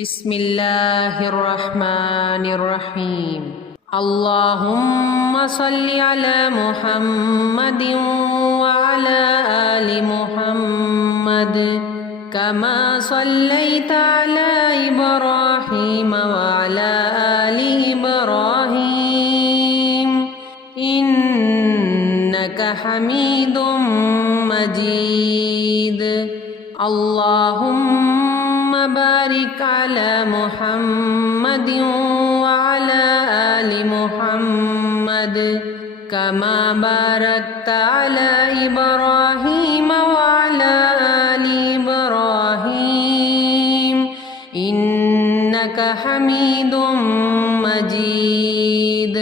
بسم الله الرحمن الرحيم. اللهم صل على محمد وعلى آل محمد كما صليت على إبراهيم وعلى آل إبراهيم إنك حميد مجيد. اللهم بارك على محمد وعلى آل محمد كما باركت على إبراهيم وعلى آل إبراهيم إنك حميد مجيد.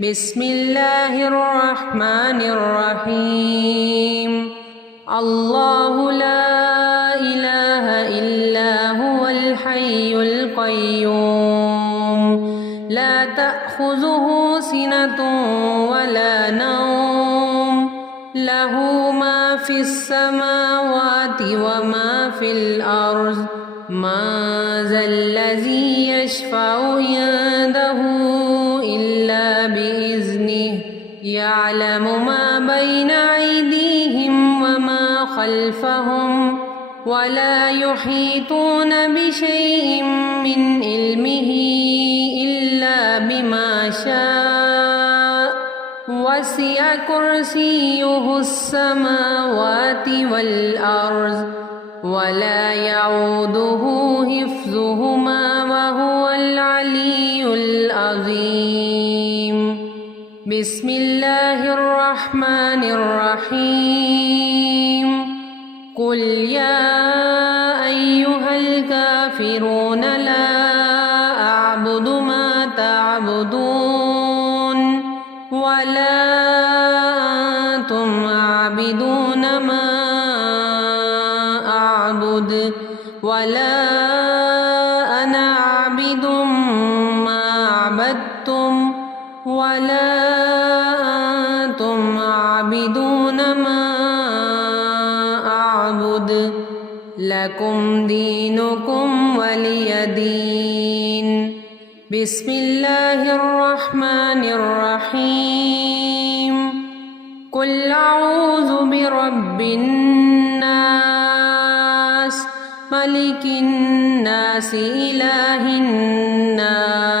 بسم الله الرحمن الرحيم. الله لا إله إلا هو الحي القيوم لا تأخذه سنة ولا نوم له ما في السماوات وما في الأرض ما ذا الذي يشفع عنده إلا بإذنه يعلم ما بين أيديهم وما خلفهم ولا يحيطون بشيء من علمه إلا بما شاء وسع كرسيه السماوات والأرض ولا يعوده حفظهما وهو العلي العظيم. بسم الله الرحمن الرحيم. قل يا أيها الكافرون لا أعبد ما تعبدون ولا أنتم عابدون ما أعبد ولا أنا عابد ما عبدتم ولا أنتم عابدون ما أعبد لكم دينكم ولي دين. بسم الله الرحمن الرحيم. قل أعوذ برب الناس ملك الناس إله الناس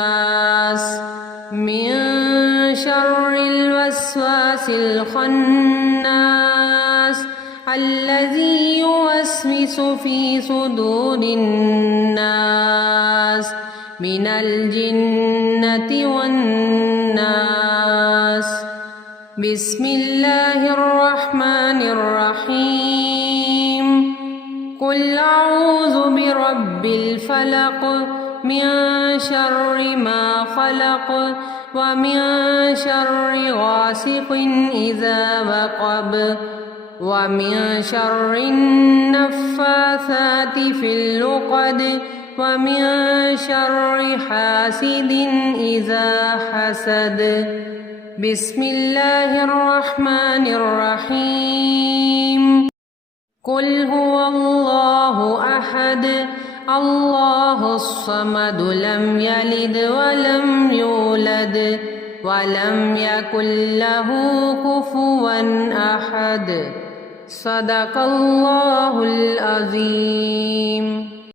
من شر الوسواس الخناس الذي يوسوس في صدور الناس من الجنة والناس. بسم الله الرحمن الرحيم. قل أعوذ برب الفلق من شر ما خلق ومن شر غاسق إذا وقب ومن شر النفاثات في العقد ومن شر حاسد إذا حسد. بسم الله الرحمن الرحيم. قل هو الله أحد الله الصمد لم يلد ولم يولد ولم يكن له كفوا أحد. صدق الله العظيم.